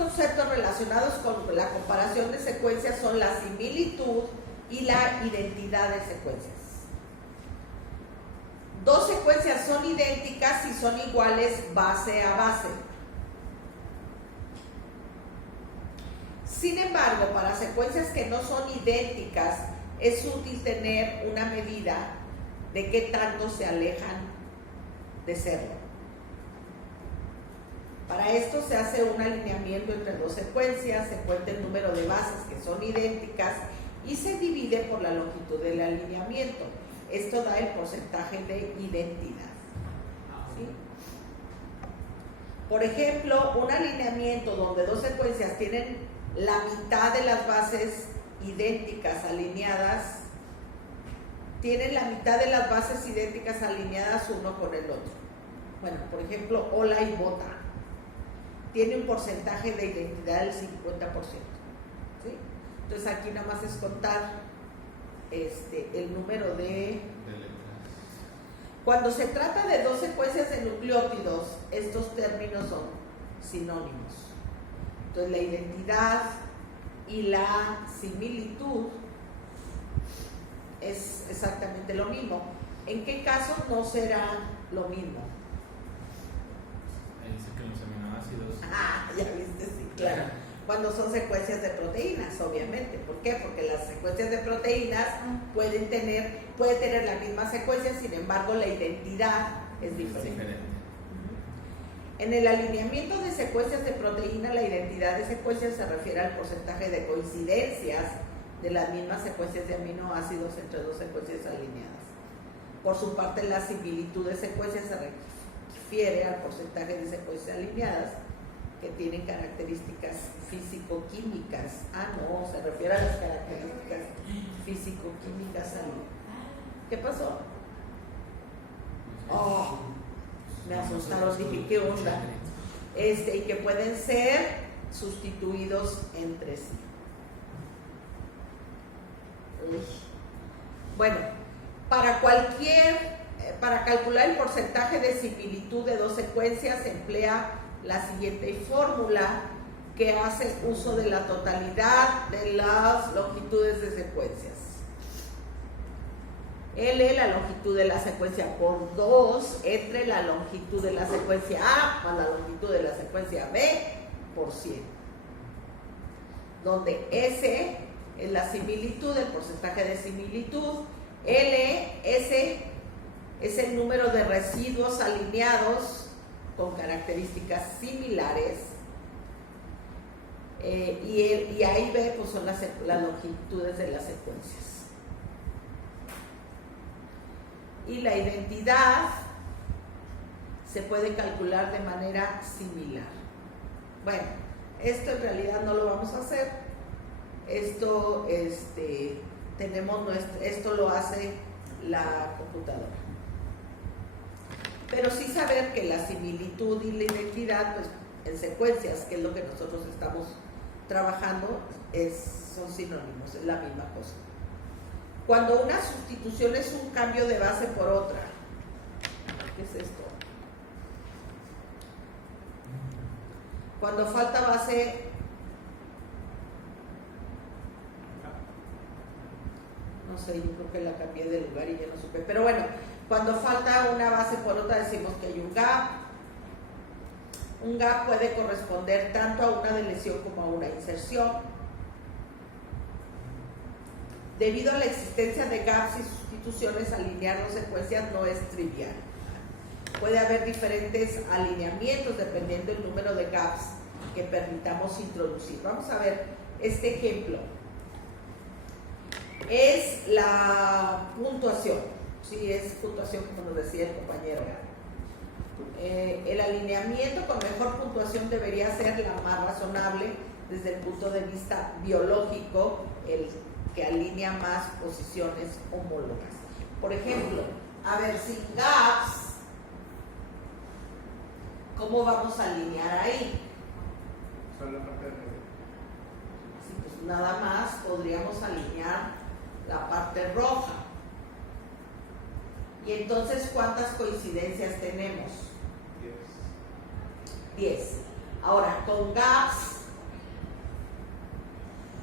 conceptos relacionados con la comparación de secuencias son la similitud y la identidad de secuencias. Dos secuencias son idénticas y son iguales base a base. Sin embargo, para secuencias que no son idénticas, es útil tener una medida de qué tanto se alejan de serlo. Para esto se hace un alineamiento entre dos secuencias, se cuenta el número de bases que son idénticas y se divide por la longitud del alineamiento. Esto da el porcentaje de identidad. ¿Sí? Por ejemplo, un alineamiento donde dos secuencias tienen la mitad de las bases idénticas alineadas, tienen la mitad de las bases idénticas alineadas uno con el otro. Bueno, por ejemplo, hola y bota. Tiene un porcentaje de identidad del 50%. ¿Sí? Entonces aquí nada más es contar el número de letras. Cuando se trata de dos secuencias de nucleótidos, estos términos son sinónimos. Entonces la identidad y la similitud es exactamente lo mismo. ¿En qué caso no será lo mismo? Dice que los aminoácidos. Ya viste, sí, claro. Cuando son secuencias de proteínas, obviamente. ¿Por qué? Porque las secuencias de proteínas puede tener la misma secuencia, sin embargo la identidad es diferente. En el alineamiento de secuencias de proteína, la identidad de secuencias se refiere al porcentaje de coincidencias de las mismas secuencias de aminoácidos entre dos secuencias alineadas. Por su parte, la similitud de secuencias se refiere al porcentaje de secuencias alineadas que tienen características físico-químicas. No, se refiere a las características físico-químicas alineadas. ¿Qué pasó? Me asustaron, dije, ¿qué onda? Y que pueden ser sustituidos entre sí. Bueno, para calcular el porcentaje de similitud de dos secuencias se emplea la siguiente fórmula que hace uso de la totalidad de las longitudes de secuencias. L, la longitud de la secuencia por 2 entre la longitud de la secuencia A más la longitud de la secuencia B por 100, donde S es la similitud, el porcentaje de similitud, S es el número de residuos alineados con características similares, y A y B pues son las longitudes de las secuencias. Y la identidad se puede calcular de manera similar. Bueno, esto en realidad no lo vamos a hacer. Esto lo hace la computadora. Pero sí saber que la similitud y la identidad, pues en secuencias, que es lo que nosotros estamos trabajando, son sinónimos, es la misma cosa. Cuando una sustitución es un cambio de base por otra, ¿qué es esto? Cuando falta base, no sé, yo creo que la cambié de lugar y ya no supe, pero bueno, cuando falta una base por otra decimos que hay un gap. Un gap puede corresponder tanto a una deleción como a una inserción. Debido a la existencia de gaps y sustituciones, alinear dos secuencias no es trivial. Puede haber diferentes alineamientos dependiendo del número de gaps que permitamos introducir. Vamos a ver este ejemplo. Es la puntuación. Sí, es puntuación como nos decía el compañero. El alineamiento con mejor puntuación debería ser la más razonable desde el punto de vista biológico, el que alinea más posiciones homólogas. Por ejemplo, a ver, sin gaps, ¿cómo vamos a alinear ahí? Solo la parte de arriba. Sí, pues nada más podríamos alinear la parte roja. Y entonces, ¿cuántas coincidencias tenemos? 10. Ahora, con gaps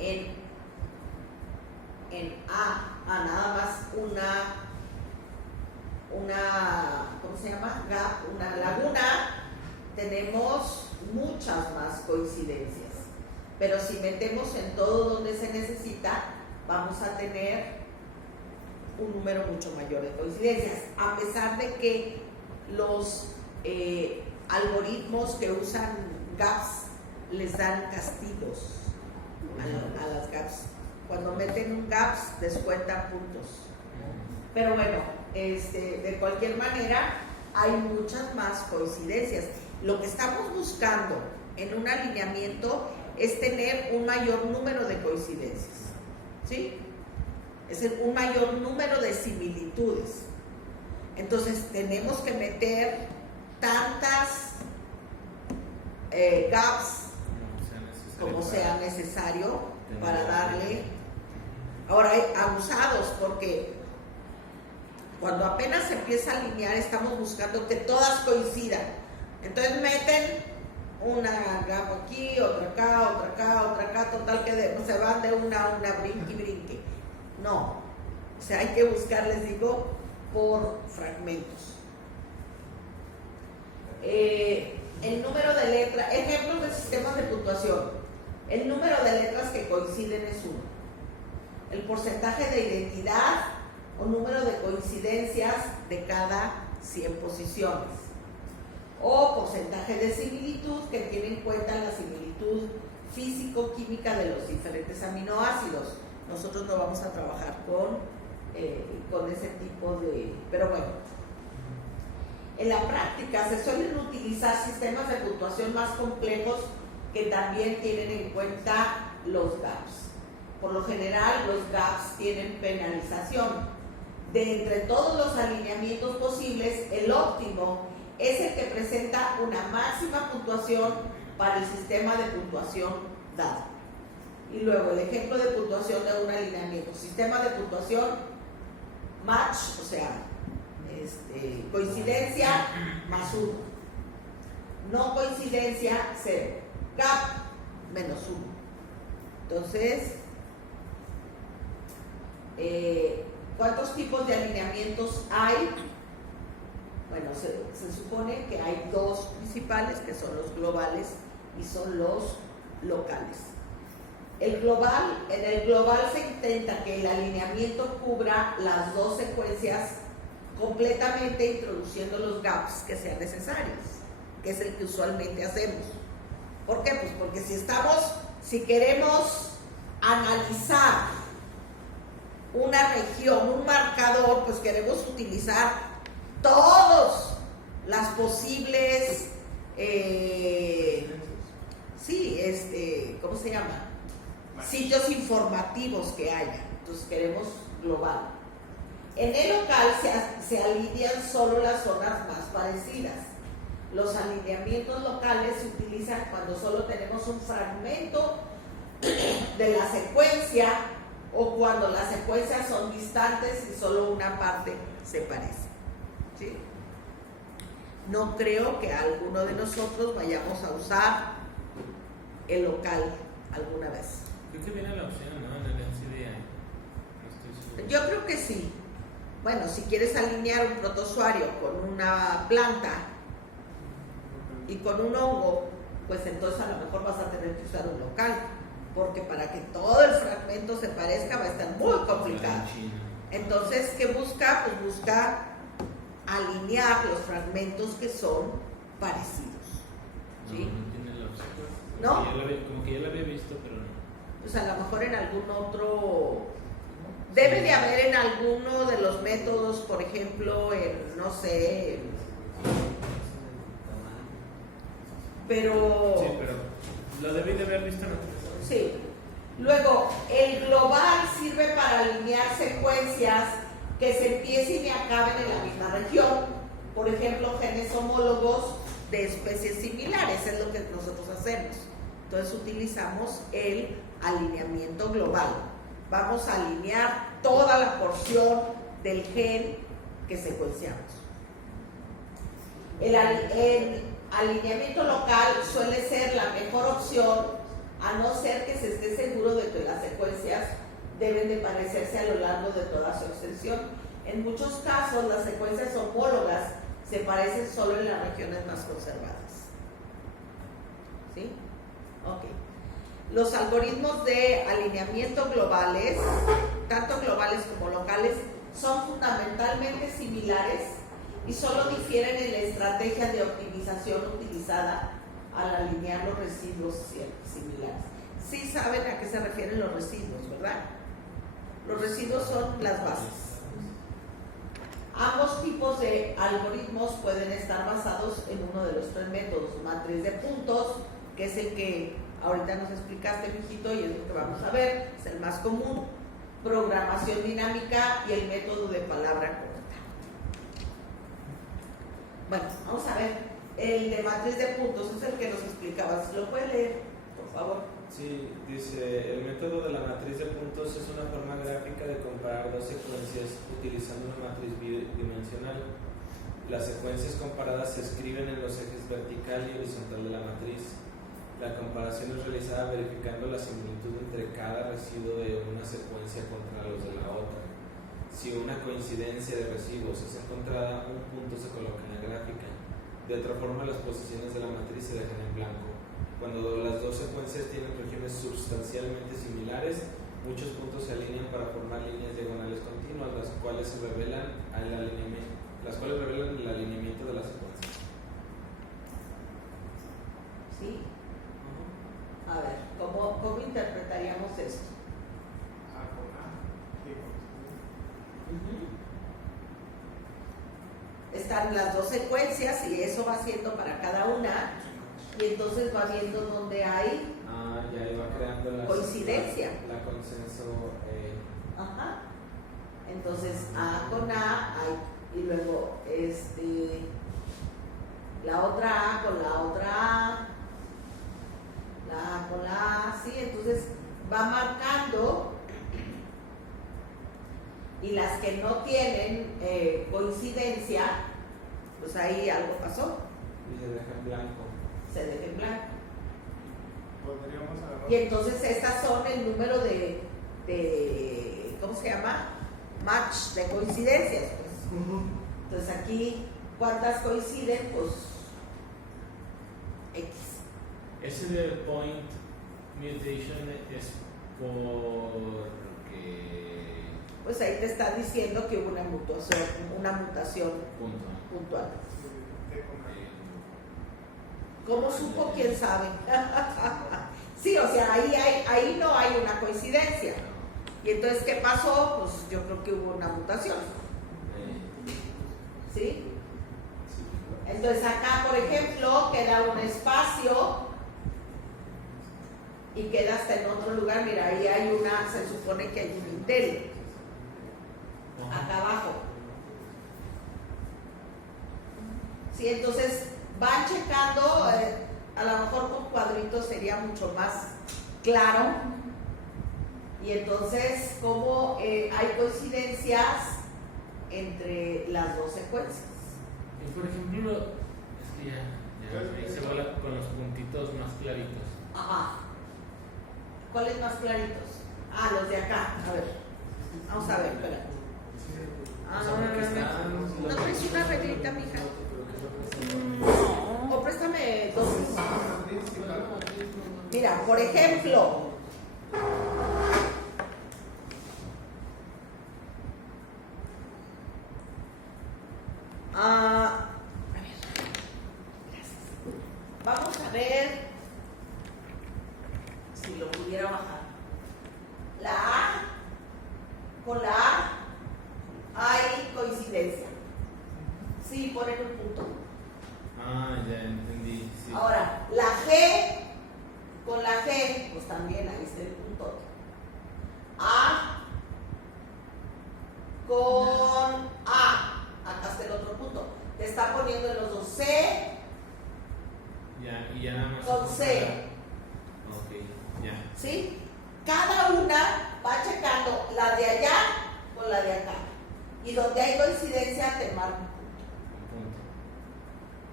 en A nada más ¿cómo se llama? Gap, una laguna, tenemos muchas más coincidencias. Pero si metemos en todo donde se necesita, vamos a tener un número mucho mayor de coincidencias, a pesar de que los algoritmos que usan gaps les dan castigos a las gaps. Cuando meten un gaps, descuentan puntos. Pero bueno, de cualquier manera, hay muchas más coincidencias. Lo que estamos buscando en un alineamiento es tener un mayor número de coincidencias, ¿sí? Es un mayor número de similitudes. Entonces, tenemos que meter tantas gaps como sea necesario para darle. Ahora hay abusados, porque cuando apenas se empieza a alinear estamos buscando que todas coincidan. Entonces meten una gap aquí, otra acá, otra acá, otra acá, total que se van de una a una, brinque y brinque. No, o sea, hay que buscar, les digo, por fragmentos. El número de letras, ejemplos de sistemas de puntuación. El número de letras que coinciden es 1. El porcentaje de identidad o número de coincidencias de cada 100 posiciones. O porcentaje de similitud, que tiene en cuenta la similitud físico-química de los diferentes aminoácidos. Nosotros no vamos a trabajar con ese tipo de... Pero bueno, en la práctica se suelen utilizar sistemas de puntuación más complejos que también tienen en cuenta los gaps. Por lo general, los gaps tienen penalización. De entre todos los alineamientos posibles, el óptimo es el que presenta una máxima puntuación para el sistema de puntuación dado. Y luego el ejemplo de puntuación de un alineamiento: sistema de puntuación match, o sea, coincidencia más 1, no coincidencia 0, gap menos 1. Entonces, ¿cuántos tipos de alineamientos hay? Bueno, se supone que hay 2 principales, que son los globales y son los locales. En el global se intenta que el alineamiento cubra las 2 secuencias completamente, introduciendo los gaps que sean necesarios, que es el que usualmente hacemos. ¿Por qué? Pues porque si queremos analizar una región, un marcador, pues queremos utilizar todas las posibles, ¿cómo se llama? Sitios informativos que haya. Entonces queremos global. En el local se alinean solo las zonas más parecidas. Los alineamientos locales se utilizan cuando solo tenemos un fragmento de la secuencia, o cuando las secuencias son distantes y solo una parte se parece. ¿Sí? No creo que alguno de nosotros vayamos a usar el local alguna vez. Creo que viene la opción, ¿no? En el NCDI. No estoy seguro. Yo creo que sí. Bueno, si quieres alinear un protozoario con una planta y con un hongo, pues entonces a lo mejor vas a tener que usar un local, porque para que todo el fragmento se parezca va a estar muy complicado. Entonces, ¿qué busca? Pues busca alinear los fragmentos que son parecidos. ¿Sí? No tiene la opción. ¿No? Como que ya la había visto, pero no. Pues a lo mejor en algún otro... Debe de haber en alguno de los métodos, por ejemplo, no sé... Pero... Sí, pero lo debí de haber visto en otro. Sí. Luego, el global sirve para alinear secuencias que se empiecen y acaben en la misma región. Por ejemplo, genes homólogos de especies similares, es lo que nosotros hacemos. Entonces utilizamos el alineamiento global. Vamos a alinear toda la porción del gen que secuenciamos. El alineamiento local suele ser la mejor opción a no ser que se esté seguro de que las secuencias deben de parecerse a lo largo de toda su extensión. En muchos casos, las secuencias homólogas se parecen solo en las regiones más conservadas. ¿Sí? Ok. Los algoritmos de alineamiento globales, tanto globales como locales, son fundamentalmente similares y solo difieren en la estrategia de optimización utilizada al alinear los residuos similares. Sí saben a qué se refieren los residuos, ¿verdad? Los residuos son las bases. Ambos tipos de algoritmos pueden estar basados en uno de los tres métodos: matriz de puntos, que es el que ahorita nos explicaste, mijito, y es lo que vamos a ver, es el más común; programación dinámica y el método de palabra corta. Bueno, vamos a ver, el de matriz de puntos es el que nos explicabas. ¿Lo puede leer, por favor? Sí, dice, el método de la matriz de puntos es una forma gráfica de comparar dos secuencias utilizando una matriz bidimensional. Las secuencias comparadas se escriben en los ejes vertical y horizontal de la matriz. La comparación es realizada verificando la similitud entre cada residuo de una secuencia contra los de la otra. Si una coincidencia de residuos es encontrada, un punto se coloca en la gráfica. De otra forma, las posiciones de la matriz se dejan en blanco. Cuando las dos secuencias tienen regiones sustancialmente similares, muchos puntos se alinean para formar líneas diagonales continuas, las cuales revelan el alineamiento de la secuencia. ¿Sí? A ver, ¿cómo interpretaríamos esto? A con A, G con Están las dos secuencias y eso va siendo para cada una, y entonces va viendo dónde hay Ya iba creando coincidencia. La consenso. Ajá. Entonces A con A hay, y luego la otra A con la otra A, la A con la A, ¿sí? Entonces va marcando, y las que no tienen coincidencia, pues ahí algo pasó, Y se deja en blanco. se deja en blanco. Podríamos agarrar. Y entonces estas son el número de ¿cómo se llama? Match de coincidencias, pues. Entonces aquí, ¿cuántas coinciden? Pues X. Ese de point mutation es porque Pues ahí te está diciendo que hubo una mutación punto. puntual. T con A. ¿Cómo supo? ¿Quién sabe? Sí, o sea, ahí no hay una coincidencia. Y entonces, ¿qué pasó? Pues yo creo que hubo una mutación. ¿Sí? Entonces acá, por ejemplo, queda un espacio y queda hasta en otro lugar. Mira, ahí hay se supone que hay un intel acá abajo. Sí, entonces van checando, a lo mejor con cuadritos sería mucho más claro. Y entonces, ¿cómo hay coincidencias entre las dos secuencias? Y por ejemplo, es que ya ahí se va con los puntitos más claritos. Ajá. ¿Cuáles más claritos? Los de acá. A ver. Vamos a ver, espera. O sea, porque están ¿No traes una reglita, mija? O préstame dos. Mira, por ejemplo, a ver, gracias. Vamos a ver si lo pudiera bajar. La A con la A hay coincidencia. Sí, ponen un punto. Ya entendí. Sí. Ahora, la G con la G, pues también ahí está el punto. A con A, acá está el otro punto. Te está poniendo en los dos. C Y ya nada más. con C. Ok, ya. ¿Sí? Cada una va checando la de allá con la de acá. Y donde hay coincidencia te marca un punto. Un punto.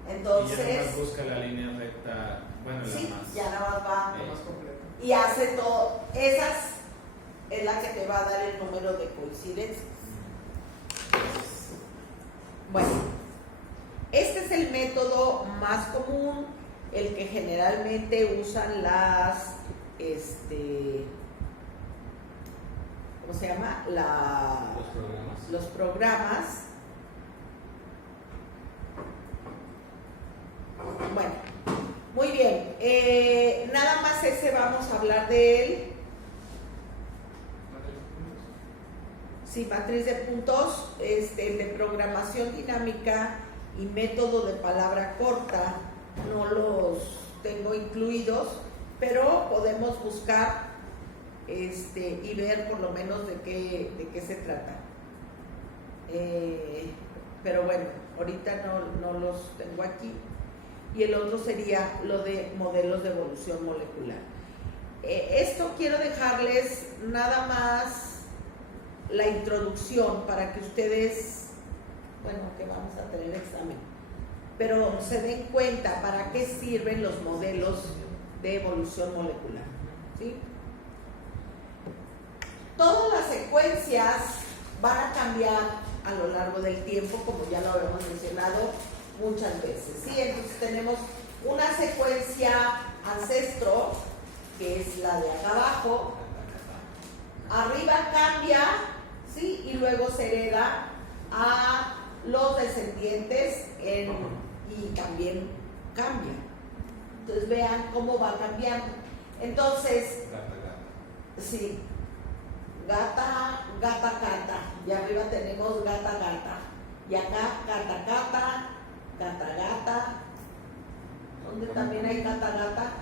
Y ya Entonces, nada más busca la línea recta. Bueno, sí, la más. ya nada más va. Lo más completo. y hace todo. Esas es la que te va a dar el número de coincidencias. Bueno, este es el método más común, el que generalmente usan las, ¿cómo se llama? Los programas. Bueno, muy bien. Nada más ese vamos a hablar de él. Sí, matriz de puntos, de programación dinámica y método de palabra corta, no los tengo incluidos, pero podemos buscar y ver por lo menos de qué se trata. Pero bueno, ahorita no los tengo aquí. Y el otro sería lo de modelos de evolución molecular. Esto quiero dejarles nada más la introducción para que ustedes, bueno, que vamos a tener examen, pero se den cuenta para qué sirven los modelos de evolución molecular, ¿sí? Todas las secuencias van a cambiar a lo largo del tiempo, como ya lo habíamos mencionado muchas veces, ¿sí? Entonces tenemos una secuencia ancestro, que es la de acá abajo, arriba cambia, ¿sí? Y luego se hereda a los descendientes y también cambia. Entonces vean cómo va cambiando. Entonces, sí, gata, gata, gata. Y arriba tenemos gata, gata. Y acá gata, gata, gata, gata. ¿Dónde también hay gata, gata?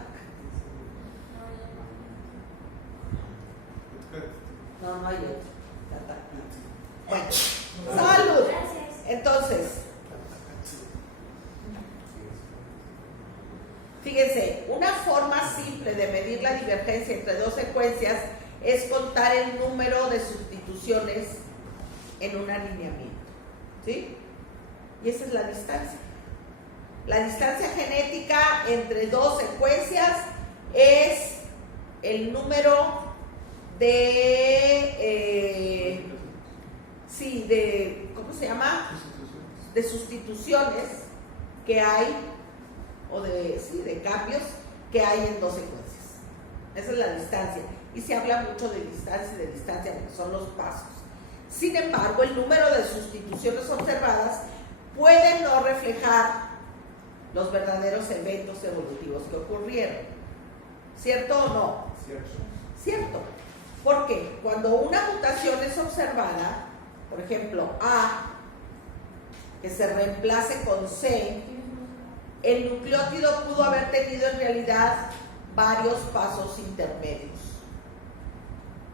No hay otro. Gata, gata. Bueno, salud. Entonces, fíjense, una forma simple de medir la divergencia entre dos secuencias es contar el número de sustituciones en un alineamiento, ¿sí? Y esa es la distancia. La distancia genética entre dos secuencias es el número ¿cómo se llama? De sustituciones que hay, o de cambios que hay en dos secuencias. Esa es la distancia. Y se habla mucho de distancia, porque son los pasos. Sin embargo, el número de sustituciones observadas puede no reflejar los verdaderos eventos evolutivos que ocurrieron. ¿Cierto o no? Cierto. Porque cuando una mutación es observada, por ejemplo, A, que se reemplace con C, el nucleótido pudo haber tenido en realidad varios pasos intermedios.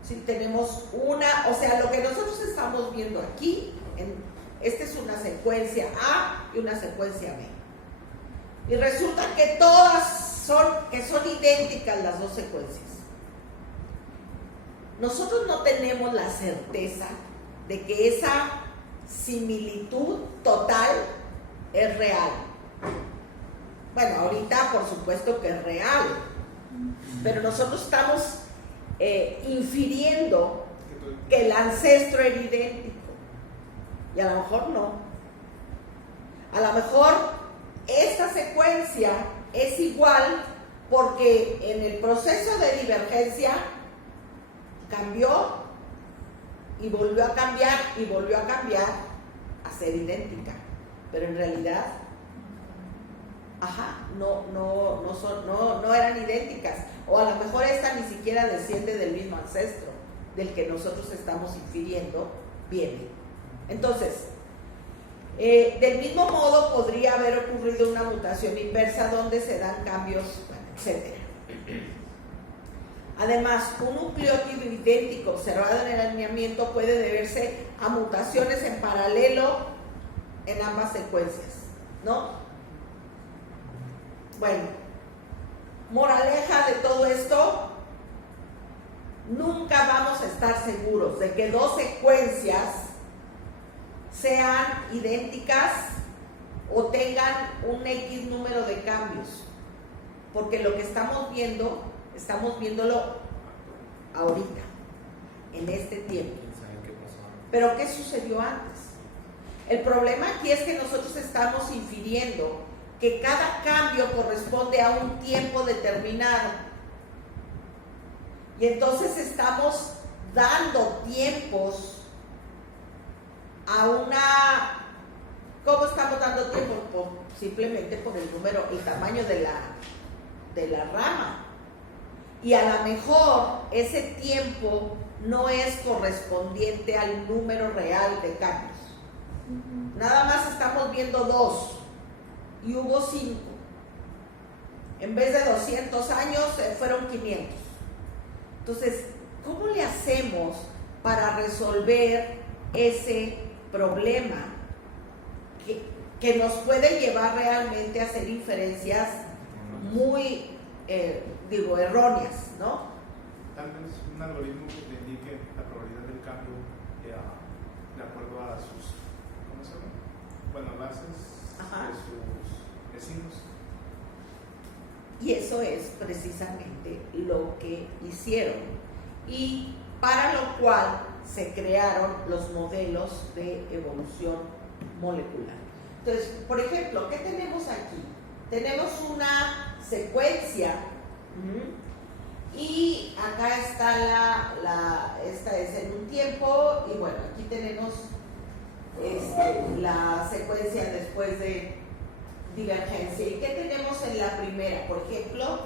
Si tenemos lo que nosotros estamos viendo aquí, esta es una secuencia A y una secuencia B. Y resulta que son idénticas las dos secuencias. Nosotros no tenemos la certeza de que esa similitud total es real. Bueno, ahorita por supuesto que es real, pero nosotros estamos infiriendo que el ancestro era idéntico, y a lo mejor no. A lo mejor esta secuencia es igual porque en el proceso de divergencia cambió y volvió a cambiar y volvió a cambiar a ser idéntica, pero en realidad no eran idénticas, o a lo mejor esta ni siquiera desciende del mismo ancestro del que nosotros estamos infiriendo viene. Entonces, del mismo modo podría haber ocurrido una mutación inversa donde se dan cambios, etc. Además, un nucleótido idéntico observado en el alineamiento puede deberse a mutaciones en paralelo en ambas secuencias, ¿no? Bueno, moraleja de todo esto, nunca vamos a estar seguros de que dos secuencias sean idénticas o tengan un X número de cambios, porque lo que estamos viendo Estamos viéndolo ahorita, en este tiempo. ¿Quién sabe qué pasó? Pero ¿qué sucedió antes? El problema aquí es que nosotros estamos infiriendo que cada cambio corresponde a un tiempo determinado. Y entonces estamos dando tiempos a una... ¿Cómo estamos dando tiempo? Simplemente por el número, el tamaño de la rama. Y a lo mejor ese tiempo no es correspondiente al número real de cambios. Nada más estamos viendo 2 y hubo 5. En vez de 200 años fueron 500. Entonces, ¿cómo le hacemos para resolver ese problema que nos puede llevar realmente a hacer inferencias muy, erróneas, ¿no? Tal vez un algoritmo que te indique la probabilidad del cambio de acuerdo a sus, ¿cómo se llama? Bueno, bases Ajá. de sus vecinos. Y eso es precisamente lo que hicieron. Y para lo cual se crearon los modelos de evolución molecular. Entonces, por ejemplo, ¿qué tenemos aquí? Tenemos una secuencia y acá está esta es en un tiempo y bueno, aquí tenemos la secuencia después de divergencia. ¿Y qué tenemos en la primera? Por ejemplo,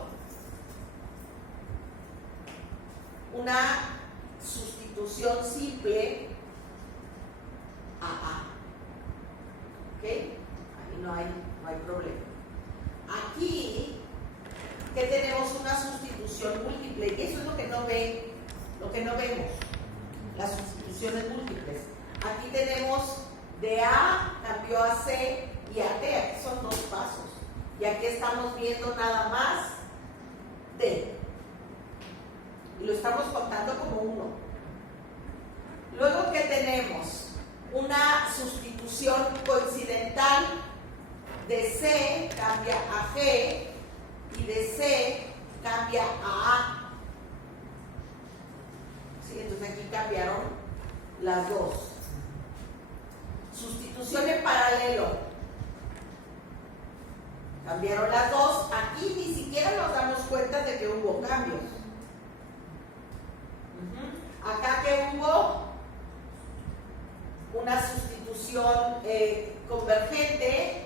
una sustitución simple a A. ¿Ok? Ahí no hay problema. Aquí, que tenemos una sustitución múltiple, y eso es lo que no vemos, las sustituciones múltiples. Aquí tenemos de A cambió a C y a T, aquí son 2 pasos. Y aquí estamos viendo nada más D. Y lo estamos contando como 1. Luego, ¿qué tenemos? Una sustitución coincidental de C cambia a G y de C cambia a A. ¿Sí? Entonces aquí cambiaron las 2. Sustitución en paralelo. Cambiaron las 2. Aquí ni siquiera nos damos cuenta de que hubo cambios. Acá que hubo una sustitución convergente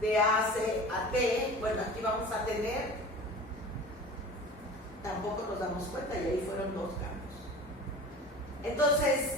de AC a T, bueno, aquí vamos a tener, tampoco nos damos cuenta y ahí fueron 2 cambios. Entonces,